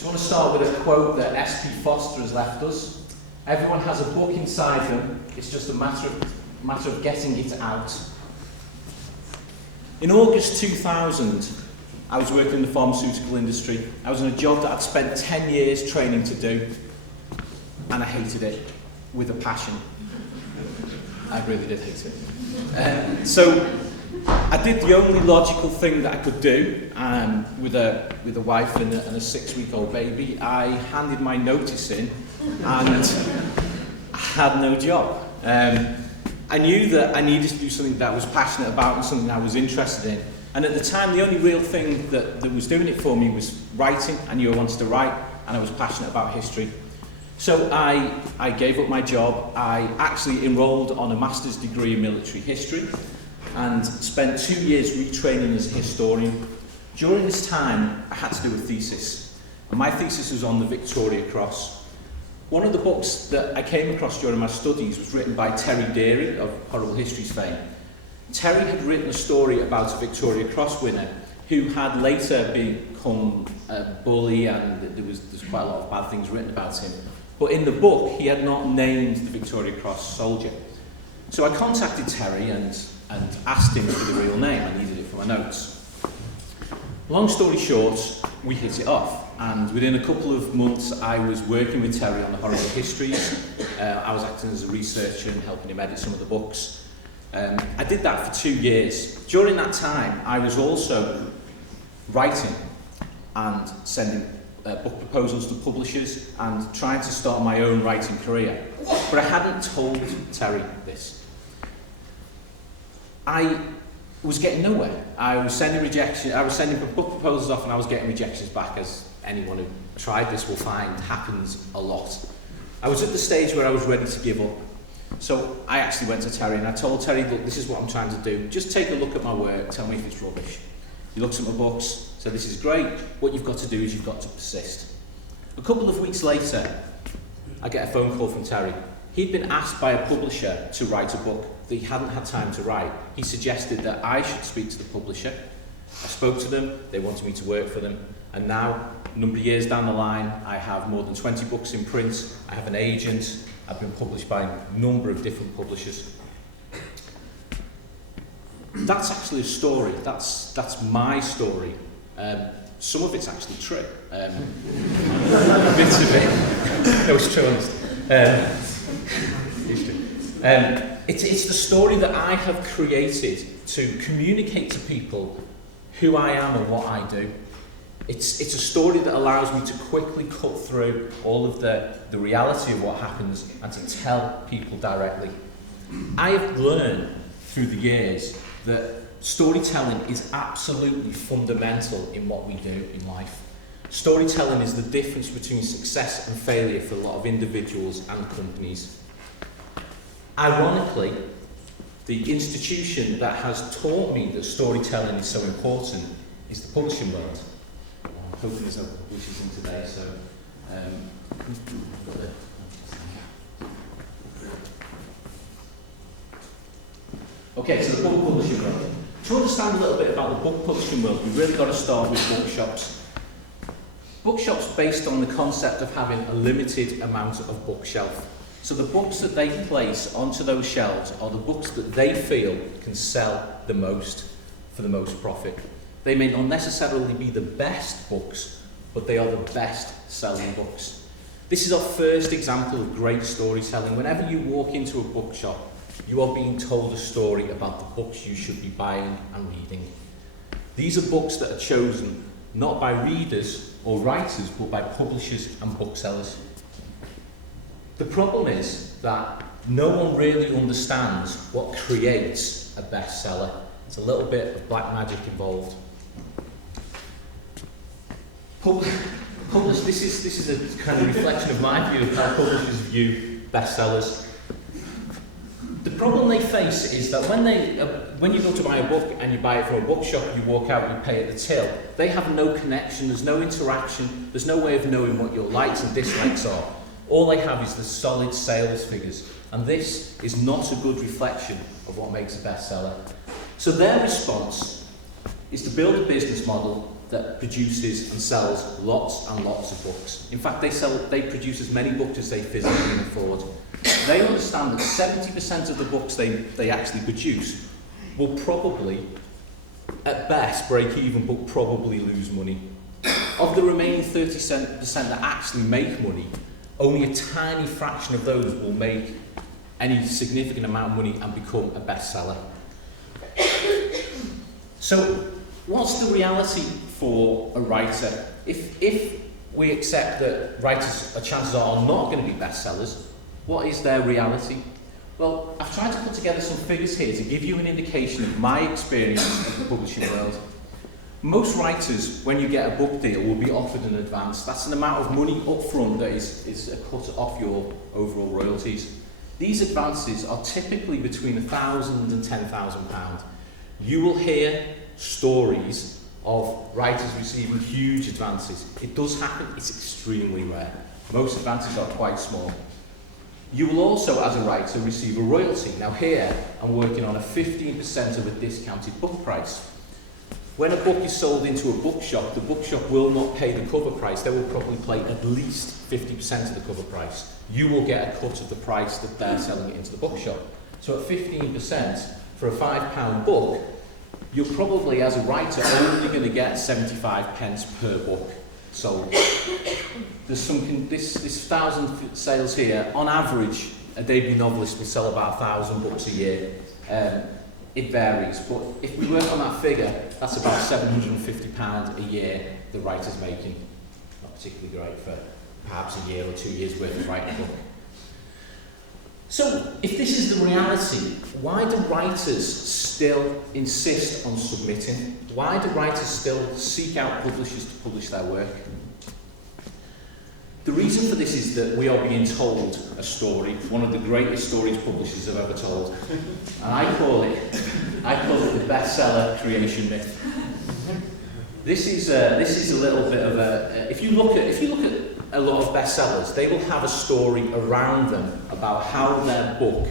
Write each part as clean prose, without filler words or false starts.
just want to start with a quote that S.P. Foster has left us. Everyone has a book inside them, it's just a matter of getting it out. In August 2000, I was working in the pharmaceutical industry. I was in a job that I'd spent 10 years training to do, and I hated it with a passion. I really did hate it. So I did the only logical thing that I could do with a wife and a 6-week-old baby. I handed my notice in and I had no job. I knew that I needed to do something that I was passionate about and something I was interested in. And at the time, the only real thing that was doing it for me was writing. I knew I wanted to write, and I was passionate about history. So I gave up my job. I actually enrolled on a master's degree in military history and spent 2 years retraining as a historian. During this time, I had to do a thesis. And my thesis was on the Victoria Cross. One of the books that I came across during my studies was written by Deary of Horrible Histories fame. Terry had written a story about a Victoria Cross winner who had later become a bully, and there's quite a lot of bad things written about him. But in the book, he had not named the Victoria Cross soldier. So I contacted Terry and asked him for the real name. I needed it for my notes. Long story short, we hit it off. And within a couple of months, I was working with Terry on the Horrible Histories. I was acting as a researcher and helping him edit some of the books. I did that for 2 years. During that time, I was also writing and sending book proposals to publishers and trying to start my own writing career. But I hadn't told Terry this. I was getting nowhere. I was sending book proposals off and I was getting rejections back, as anyone who tried this will find happens a lot. I was at the stage where I was ready to give up. So I actually went to Terry and I told Terry, look, this is what I'm trying to do. Just take a look at my work, tell me if it's rubbish. He looked at my books, said this is great. What you've got to do is you've got to persist. A couple of weeks later, I get a phone call from Terry. He'd been asked by a publisher to write a book that he hadn't had time to write. He suggested that I should speak to the publisher. I spoke to them, they wanted me to work for them, and now, a number of years down the line, I have more than 20 books in print, I have an agent, I've been published by a number of different publishers. That's actually a story, that's my story. Some of it's actually true. A bit of it. No, it's true, it's true. It's the story that I have created to communicate to people who I am and what I do. It's a story that allows me to quickly cut through all of the reality of what happens and to tell people directly. I have learned through the years that storytelling is absolutely fundamental in what we do in life. Storytelling is the difference between success and failure for a lot of individuals and companies. Ironically, the institution that has taught me that storytelling is so important is the publishing world. I'm hoping there's no publishers in today, so okay, so the book publishing world. To understand a little bit about the book publishing world, we've really got to start with bookshops. Bookshops based on the concept of having a limited amount of bookshelf. So the books that they place onto those shelves are the books that they feel can sell the most for the most profit. They may not necessarily be the best books, but they are the best selling books. This is our first example of great storytelling. Whenever you walk into a bookshop, you are being told a story about the books you should be buying and reading. These are books that are chosen not by readers or writers, but by publishers and booksellers. The problem is that no one really understands what creates a bestseller. There's a little bit of black magic involved. This is a kind of reflection of my view of how publishers view bestsellers. The problem they face is that when you go to buy a book and you buy it from a bookshop, you walk out, you pay at the till, they have no connection, there's no interaction, there's no way of knowing what your likes and dislikes are. All they have is the solid sales figures, and this is not a good reflection of what makes a bestseller. So their response is to build a business model that produces and sells lots and lots of books. In fact, they produce as many books as they physically can afford. They understand that 70% of the books they actually produce will probably, at best, break even, but probably lose money. Of the remaining 30% that actually make money, only a tiny fraction of those will make any significant amount of money and become a bestseller. So, what's the reality for a writer? If we accept that writers, chances are not going to be bestsellers, what is their reality? Well, I've tried to put together some figures here to give you an indication of my experience of the publishing world. Most writers, when you get a book deal, will be offered an advance. That's an amount of money up front that is a cut off your overall royalties. These advances are typically between £1,000 and £10,000. You will hear stories of writers receiving huge advances. It does happen, it's extremely rare. Most advances are quite small. You will also, as a writer, receive a royalty. Now here, I'm working on a 15% of a discounted book price. When a book is sold into a bookshop, the bookshop will not pay the cover price. They will probably pay at least 50% of the cover price. You will get a cut of the price that they're selling it into the bookshop. So at 15% for a £5 book, you're probably, as a writer, only going to get 75 pence per book sold. There's this 1,000 sales here. On average, a debut novelist will sell about 1,000 books a year. It varies, but if we work on that figure, that's about £750 a year the writer's making. Not particularly great for perhaps a year or 2 years worth of writing a book. So, if this is the reality, why do writers still insist on submitting? Why do writers still seek out publishers to publish their work? The reason for this is that we are being told a story, one of the greatest stories publishers have ever told. And I call it the bestseller creation myth. This is a little bit of a, if you look at a lot of bestsellers, they will have a story around them about how their book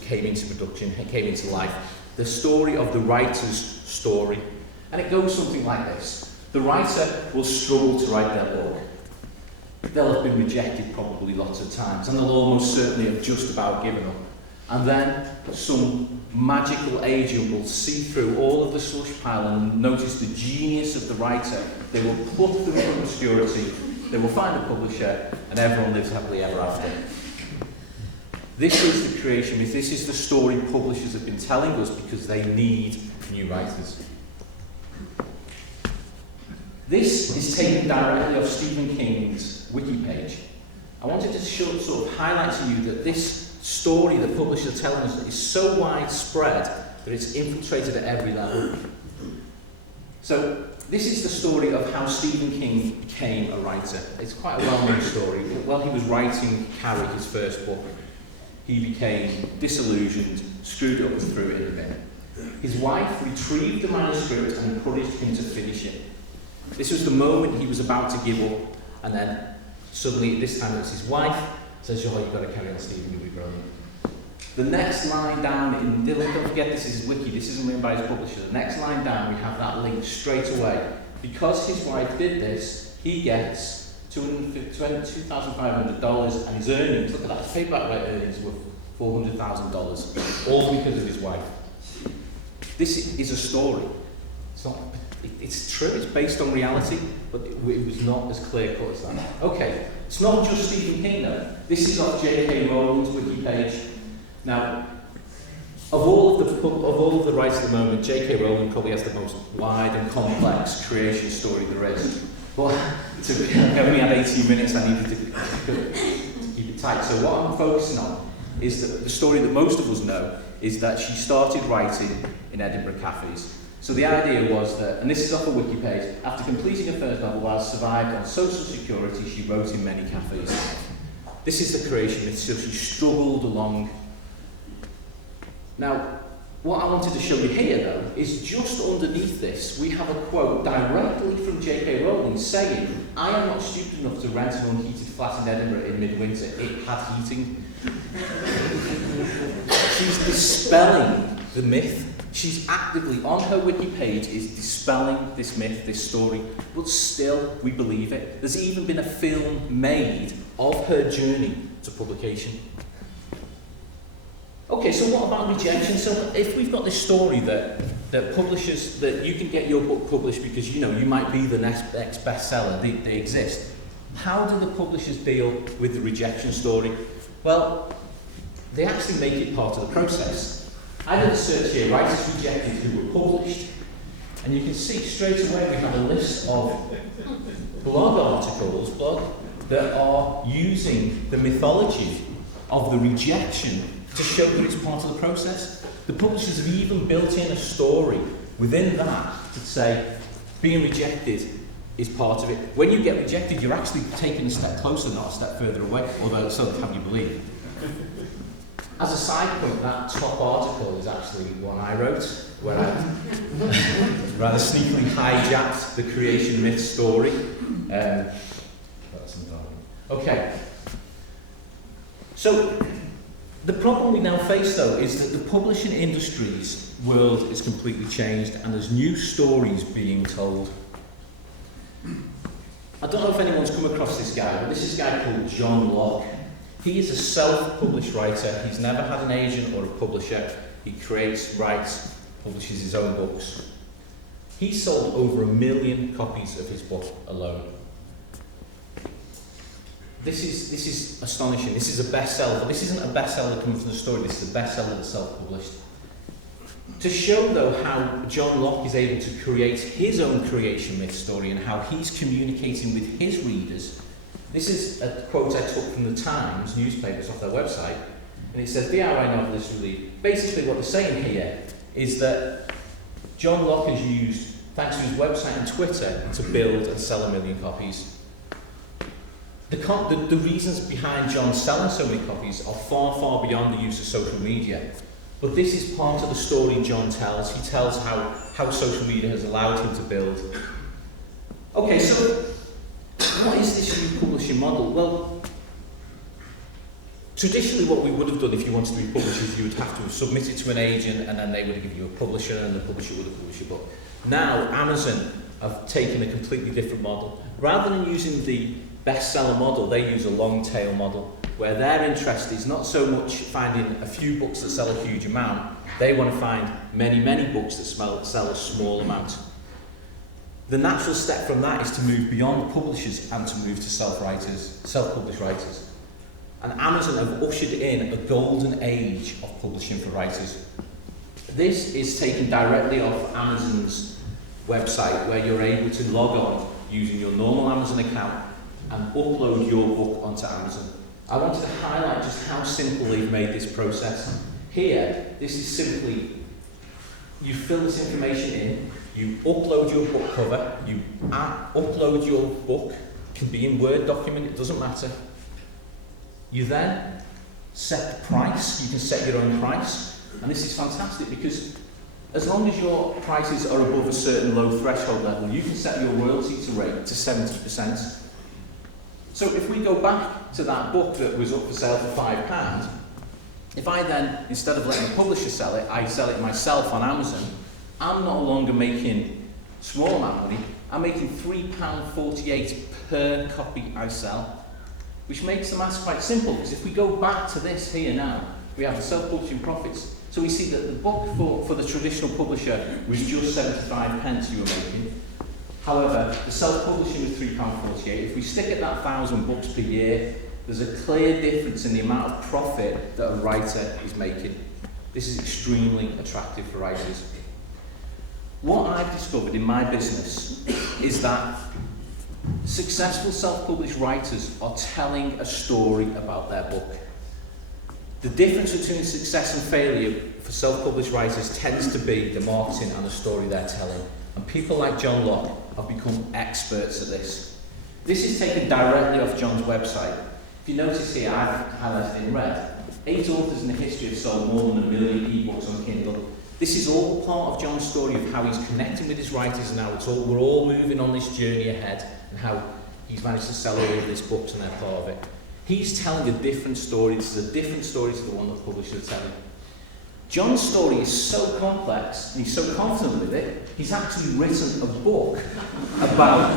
came into production, came into life. The story of the writer's story. And it goes something like this. The writer will struggle to write their book. They'll have been rejected probably lots of times, and they'll almost certainly have just about given up. And then some magical agent will see through all of the slush pile and notice the genius of the writer. They will pluck them from obscurity, they will find a publisher, and everyone lives happily ever after. This is the creation myth. This is the story publishers have been telling us because they need new writers. This is taken directly off Stephen King's wiki page. I wanted to sort of highlight to you that this story that publishers are telling us is so widespread that it's infiltrated at every level. So this is the story of how Stephen King became a writer. It's quite a well-known story. While he was writing Carrie, his first book, he became disillusioned, screwed up and threw it in the bin. His wife retrieved the manuscript and encouraged him to finish it. This was the moment he was about to give up, and then suddenly, this time it's his wife, says, "Oh, you've got to carry on, Stephen, you'll be brilliant." The next line down, don't forget this is his wiki, this isn't written by his publisher. The next line down, we have that link straight away. Because his wife did this, he gets $2,500, and his earnings, look at that, payback rate earnings were $400,000, all because of his wife. This is a story. It's true, it's based on reality, but it was not as clear-cut as that. Okay, it's not just Stephen King though. This is off J.K. Rowling's wiki page. Now, of all of the writers at the moment, J.K. Rowling probably has the most wide and complex creation story there is. But we only had 18 minutes, I needed to keep it tight. So what I'm focusing on is that the story that most of us know is that she started writing in Edinburgh cafes. So the idea was that, and this is off a wiki page, after completing her first novel while survived on social security, she wrote in many cafes. This is the creation myth, so she struggled along. Now, what I wanted to show you here, though, is just underneath this, we have a quote directly from J.K. Rowling saying, "I am not stupid enough to rent an unheated flat in Edinburgh in midwinter. It had heating." She's dispelling the myth. She's actively, on her wiki page, is dispelling this myth, this story, but still we believe it. There's even been a film made of her journey to publication. Okay, so what about rejection? So if we've got this story that publishers, that you can get your book published because you might be the next bestseller, they exist. How do the publishers deal with the rejection story? Well, they actually make it part of the process. I did a search here, writers rejected who were published, and you can see straight away we have a list of blog articles that are using the mythology of the rejection to show that it's part of the process. The publishers have even built in a story within that to say being rejected is part of it. When you get rejected, you're actually taking a step closer, not a step further away, although so have you believe. As a side point, that top article is actually one I wrote, where I rather sneakily hijacked the creation myth story. Okay. So, the problem we now face, though, is that the publishing industry's world is completely changed and there's new stories being told. I don't know if anyone's come across this guy, but this is a guy called John Locke. He is a self-published writer. He's never had an agent or a publisher. He creates, writes, publishes his own books. He sold over 1 million copies of his book alone. This is astonishing. This is a bestseller, but this isn't a bestseller coming from the story. This is a bestseller that's self-published. To show, though, how John Locke is able to create his own creation myth story and how he's communicating with his readers, this is a quote I took from the Times newspapers off their website, and it says, DIY novelist relief. Basically what they're saying here is that John Locke has used, thanks to his website and Twitter, to build and sell 1 million copies. The reasons behind John selling so many copies are far, far beyond the use of social media. But this is part of the story John tells. He tells how social media has allowed him to build. Okay, so what is this new publishing model? Well, traditionally what we would have done if you wanted to be published is you would have to have submitted to an agent and then they would give you a publisher and the publisher would have published your book. Now, Amazon have taken a completely different model. Rather than using the bestseller model, they use a long tail model where their interest is not so much finding a few books that sell a huge amount. They want to find many, many books that sell a small amount. The natural step from that is to move beyond publishers and to move to self-published writers. And Amazon have ushered in a golden age of publishing for writers. This is taken directly off Amazon's website, where you're able to log on using your normal Amazon account and upload your book onto Amazon. I wanted to highlight just how simple they've made this process. Here, this is simply, you fill this information in, you upload your book cover, you upload your book, it can be in Word document, it doesn't matter. You then set the price, you can set your own price, and this is fantastic because as long as your prices are above a certain low threshold level, you can set your royalty rate to 70%. So if we go back to that book that was up for sale for £5, if I then, instead of letting the publisher sell it, I sell it myself on Amazon, I'm no longer making a small amount of money, I'm making £3.48 per copy I sell, which makes the maths quite simple, because if we go back to this here now, we have the self-publishing profits. So we see that the book for the traditional publisher was just 75 pence you were making. However, the self-publishing was £3.48. If we stick at that 1,000 books per year, there's a clear difference in the amount of profit that a writer is making. This is extremely attractive for writers. What I've discovered in my business is that successful self-published writers are telling a story about their book. The difference between success and failure for self-published writers tends to be the marketing and the story they're telling. And people like John Locke have become experts at this. This is taken directly off John's website. If you notice here, I've highlighted in red, 8 authors in the history have sold more than 1 million ebooks on Kindle. This is all part of John's story of how he's connecting with his writers and how we're all moving on this journey ahead and how he's managed to sell all of these books and they're part of it. He's telling a different story. This is a different story to the one that publishers are telling. John's story is so complex, and he's so confident with it, he's actually written a book about,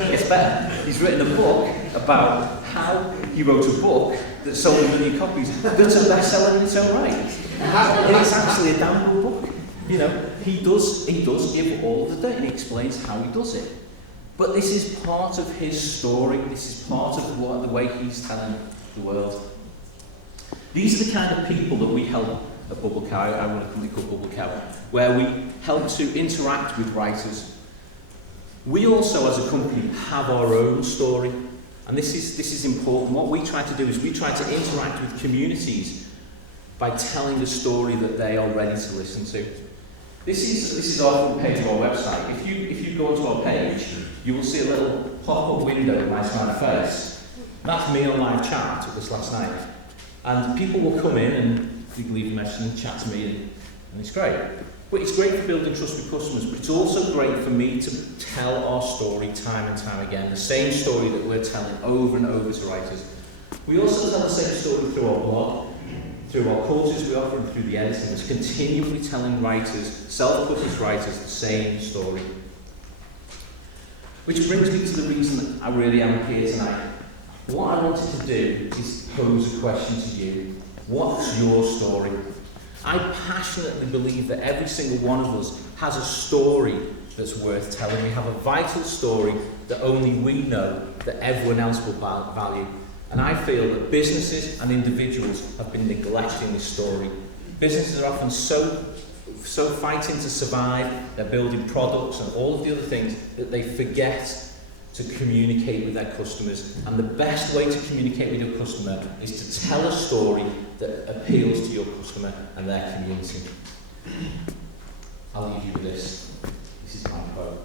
it's better, he's written a book about how he wrote a book that sold 1 million copies, that's a bestseller in its own right. And it's actually a damn good book. You know, he does give all of the data, and he explains how he does it. But this is part of his story, this is part of the way he's telling the world. These are the kind of people that we help at BubbleCow. I run a company called BubbleCow, where we help to interact with writers. We also, as a company, have our own story, and this is important. What we try to do is we try to interact with communities by telling a story that they are ready to listen to. This is our front page of our website. If you go onto our page, you will see a little pop-up window with my smiley face. That's me on live chat. I took this last night, and people will come in and you can leave a message and chat to me, and it's great. But it's great for building trust with customers, but it's also great for me to tell our story time and time again, the same story that we're telling over and over to writers. We also tell the same story through our blog, through our courses we offer, and through the editing. It's continually telling writers, self-published writers, the same story. Which brings me to the reason that I really am here tonight. What I wanted to do is pose a question to you. What's your story? I passionately believe that every single one of us has a story that's worth telling. We have a vital story that only we know, that everyone else will value. And I feel that businesses and individuals have been neglecting this story. Businesses are often so fighting to survive, they're building products and all of the other things, that they forget to communicate with their customers. And the best way to communicate with your customer is to tell a story that appeals to your customer and their community. I'll leave you with this. This is my quote.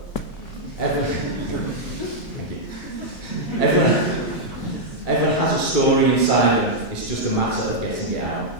Everyone has a story inside them. It's just a matter of getting it out.